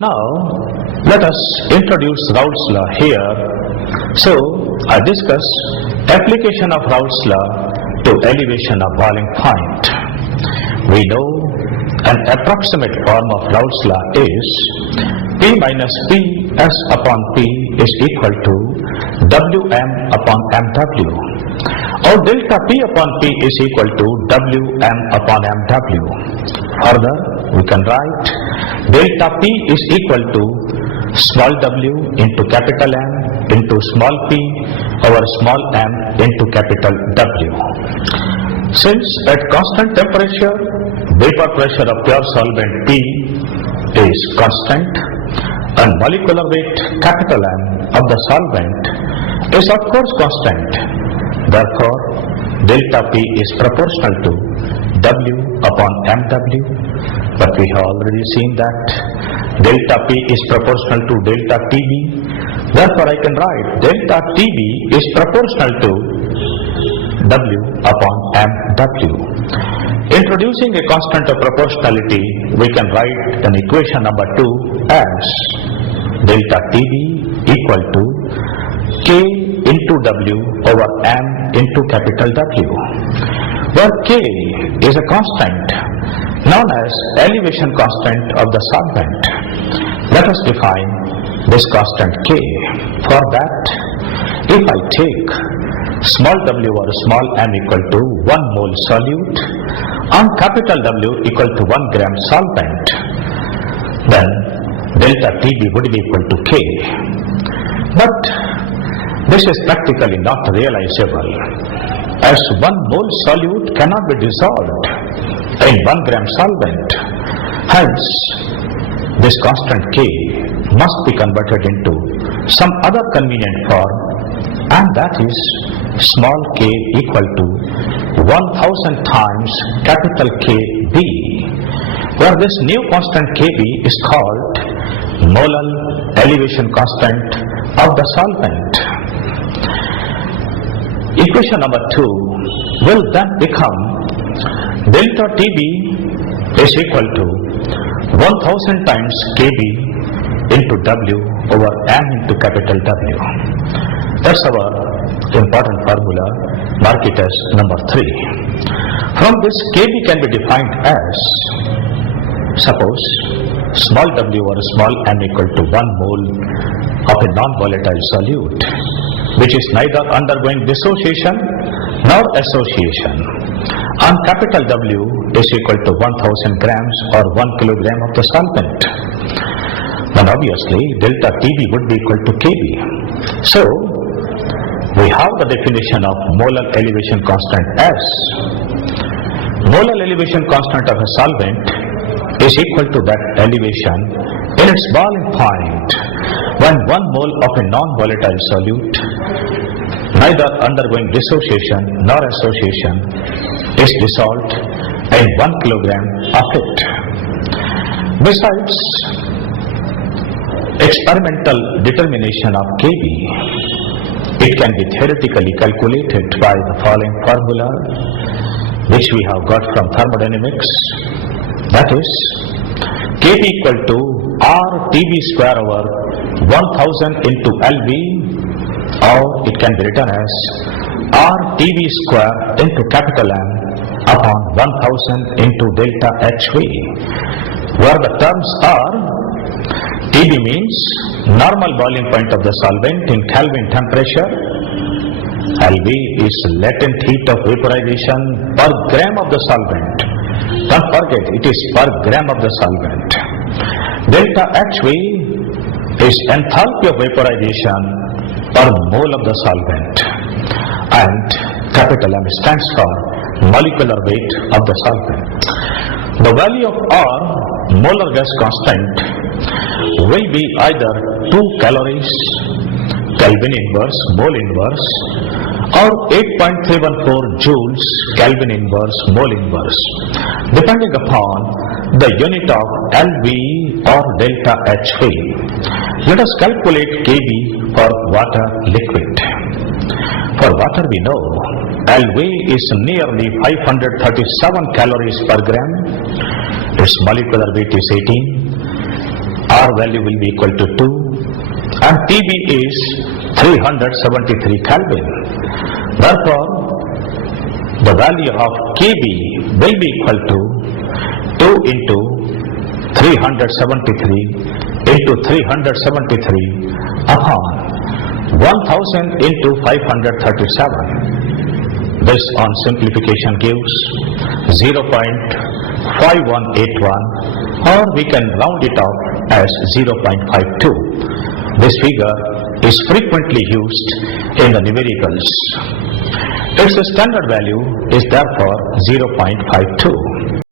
Now, let us introduce Roult'S Law here. So, I discuss application of Roult'S Law to elevation of boiling point. We know an approximate form of Roult'S Law is P minus P S upon P is equal to Wm upon Mw. Or delta P upon P is equal to Wm upon Mw. Further, we can write delta P is equal to small w into capital M into small p over small m into capital W. Since at constant temperature, vapor pressure of pure solvent P is constant and molecular weight capital M of the solvent is of course constant. Therefore, delta P is proportional to W upon Mw, but we have already seen that delta P is proportional to delta Tb. Therefore, I can write delta Tb is proportional to W upon Mw. Introducing a constant of proportionality, we can write an equation number 2 as delta Tb equal to K into W over M into capital W, where K is a constant known as elevation constant of the solvent. Let us define this constant K. For that, if I take small w or small m equal to 1 mole solute and capital W equal to 1 gram solvent, then delta Tb would be equal to K. But this is practically not realizable, as 1 mole solute cannot be dissolved in 1 gram solvent. Hence, this constant K must be converted into some other convenient form, and that is small k equal to 1000 times capital KB, where this new constant KB is called molar elevation constant of the solvent. Equation number 2 will then become delta Tb is equal to 1000 times Kb into W over M into capital W. That's our important formula. Mark it as number 3. From this, Kb can be defined as, suppose small w or small m equal to 1 mole of a non-volatile solute, which is neither undergoing dissociation nor association, and capital W is equal to 1000 grams or 1 kilogram of the solvent. Then obviously delta Tb would be equal to Kb. So, we have the definition of molar elevation constant as molar elevation constant of a solvent is equal to that elevation in its boiling point when 1 mole of a non-volatile solute, neither undergoing dissociation nor association, is dissolved in 1 kilogram of it. Besides, experimental determination of Kb, it can be theoretically calculated by the following formula, which we have got from thermodynamics. That is, Kb equal to RTb square over 1000 into Lv, or it can be written as RTb square into capital M upon 1000 into delta Hv, where the terms are Tb means normal boiling point of the solvent in Kelvin temperature, Lv is latent heat of vaporization per gram of the solvent. Don't forget, it is per gram of the solvent. Delta Hv is enthalpy of vaporization per mole of the solvent, and capital M stands for molecular weight of the solvent. The value of R, molar gas constant, will be either 2 calories, Kelvin inverse, mole inverse, or 8.314 joules, Kelvin inverse, mole inverse, depending upon the unit of Lv or delta Hv. Let us calculate Kb for water liquid. For water we know Lv is nearly 537 calories per gram, its molecular weight is 18, R value will be equal to 2 and TB is 373 Kelvin. Therefore, the value of KB will be equal to 2 into 373 into 373 upon 1000 into 537. This on simplification gives 0.5181, or we can round it off as 0.52. This figure is frequently used in the numericals. Its standard value is therefore 0.52.